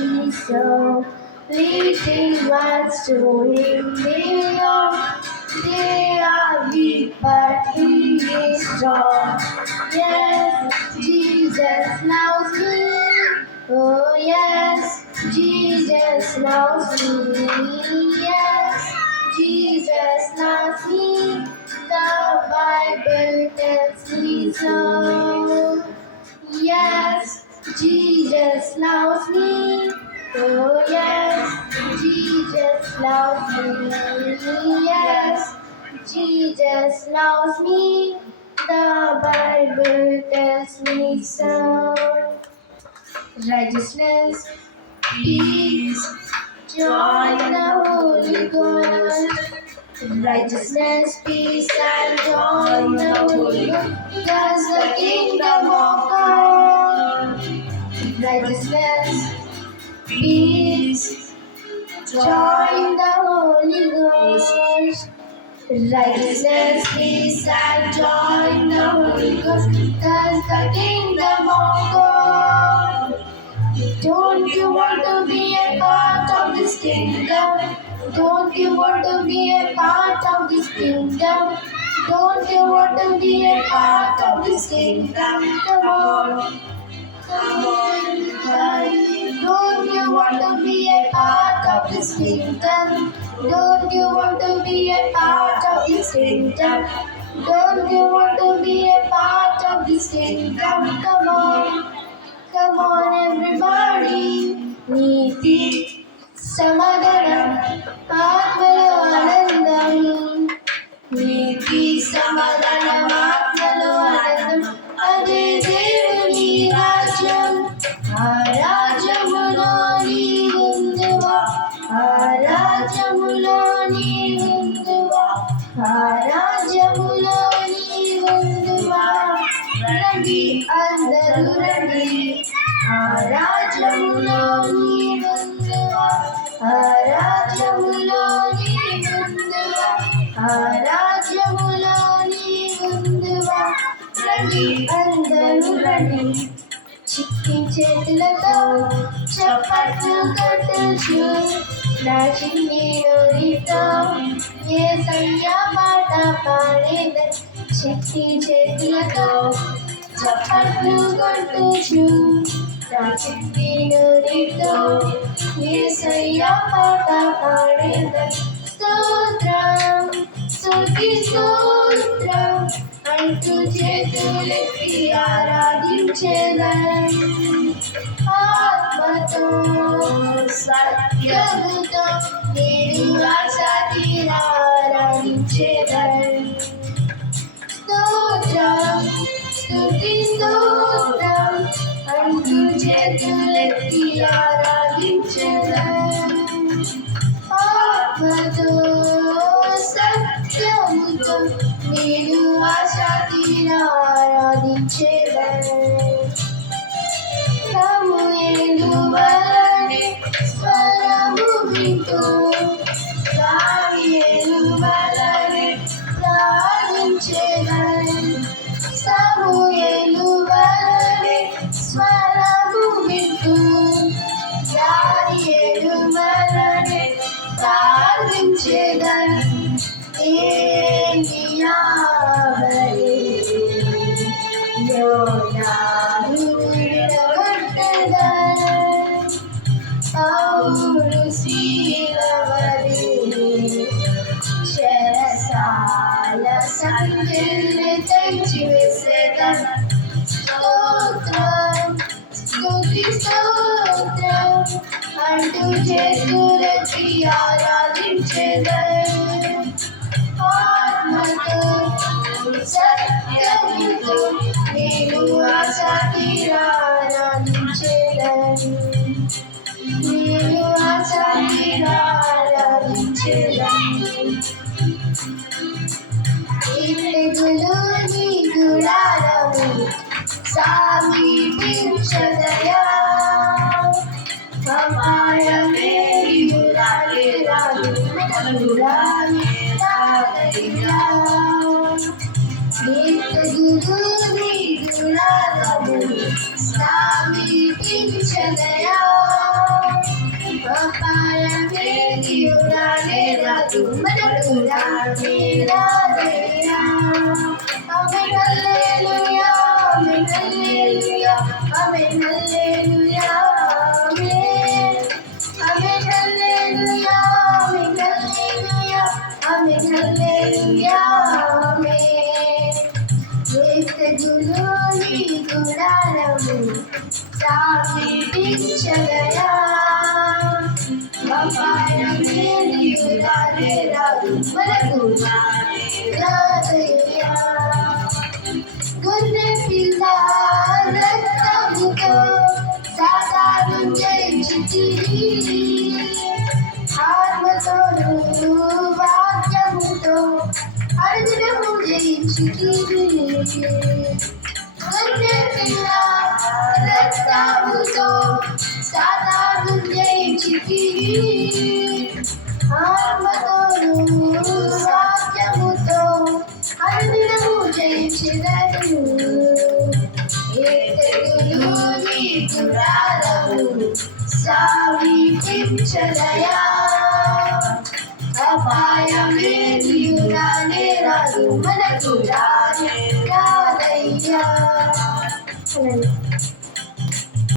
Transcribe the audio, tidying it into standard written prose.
he served, little ones to him belong. They are weak, but he is strong. Yes, Jesus loves me. Oh yes, Jesus loves me. Yes, Jesus loves me. The Bible tells me so. Yes, Jesus loves me. Oh yes, Jesus loves me. Yes, Jesus loves me. The Bible tells me so. Righteousness, peace, joy in the Holy Ghost. Righteousness, peace, and joy in the Holy Ghost. That's the kingdom of God. Righteousness, peace, joy in the Holy Ghost. Righteousness, peace, and joy in the Holy Ghost. That's the kingdom of God. Don't you want to be a part of this kingdom? Don't you want to be a part of this kingdom? Don't you want to be a part of this kingdom? Come on, come on, come. Don't you want to be a part of this kingdom? Don't you want to be a part of this kingdom? Don't you want to be a part of this kingdom? Come on. Come on everybody, నీతి సమాధానం ఆత్మలో ఆనందం, నీతి సమాధానం ఆత్మలో ఆనందం, అదే దేవుని రాజ్యం. ఆ రాజ్యములో నీవుందువా, ఆ రాజ్యములో నీవుందువా, ఆ రాజ్యములో నీవుందువా. రండి అందరూ రండి, ఆ రాజ్యములో నీవుందువా, ఆ రాజ్యములో నీవుందువా, ఆ రాజ్యములో నీవుందువా. రండి అందరూ రండి, చిక్కి చేతులతో చప్పట్లు కొట్టుచు, నా చిన్ని నోటితో యేసయ్య పాట పాడేదన్. చిక్కి చేతులతో చప్పట్లు కొట్టుచు, నా చిన్ని నోటితో యేసయ్య పాట పాడేదన్. స్తోత్రం స్తుతి స్తోత్రం అంటూ చేతులెత్తి ఆరాధించెదన్. ఆత్మతో సత్యముతో నేను ఆశా తీరా ఆరాధించెదన్. స్తోత్రం స్తుతి స్తోత్రం అంటూ చేతులెత్తి ఆరాధించెదన్. ఆత్మతో సత్యముతో నేను ఆశా తీరా ఆరాధించెదన్. సమూయేలు వలె స్వరము వింటూ, దానియేలు వలె ప్రార్థించెదన్. సమూయేలు వలె స్వరము వింటూ, దానియేలు వలె ప్రార్థించెదన్. ఏలీయా వలె యోనాను విడగొట్టెదన్. పౌలు శీల వలె చెరసాల సంకెళ్ళు తెంచివేసెదన్. స్తోత్రం స్తుతి స్తోత్రం అంటూ చేతులెత్తి ఆరాధించెదన్. ఆత్మతో సత్యముతో నేను ఆశా తీరా ఆరాధించెదన్. నేను ఆశా తీరా ఆరాధించెదన్. ఇరుగులు నీ గుడారము సమీపించదయా, అపాయమేయు రానే రాదు, రానే రాదయ్యా. ఇరుగులు నీ గుడారము సమీపించదయా, రానే రాదయ్యా. ఆమేన్ హల్లెలూయా, ఆమేన్ హల్లెలూయా, ఆమేన్ హల్లెలూయా, ఆమేన్. ఆమేన్ హల్లెలూయా, ఆమేన్ హల్లెలూయా, ఆమేన్ హల్లెలూయా, ఆమేన్. ఏ తెగులు నీ గుడారము సమీపించదయా. అపాయమే నీకు రానే రాదు, మనకు రానే రాదయ్యా. గొర్రె పిల్ల రక్తముతో సాతాను జయించితివి, ఆత్మతోను వాక్యముతో అర్జునము జయించితివి. గొర్రె పిల్ల రక్తముతో సాతాను జయించితివి, ఆత్మతోను వాక్యముతో అర్జునము జయించెదరు. ఏ తెగులు నీకు రాదవు, సమీపించదయా. అపాయమే నీకు రానే రాదు, మనకు రానే రాదయ్యా.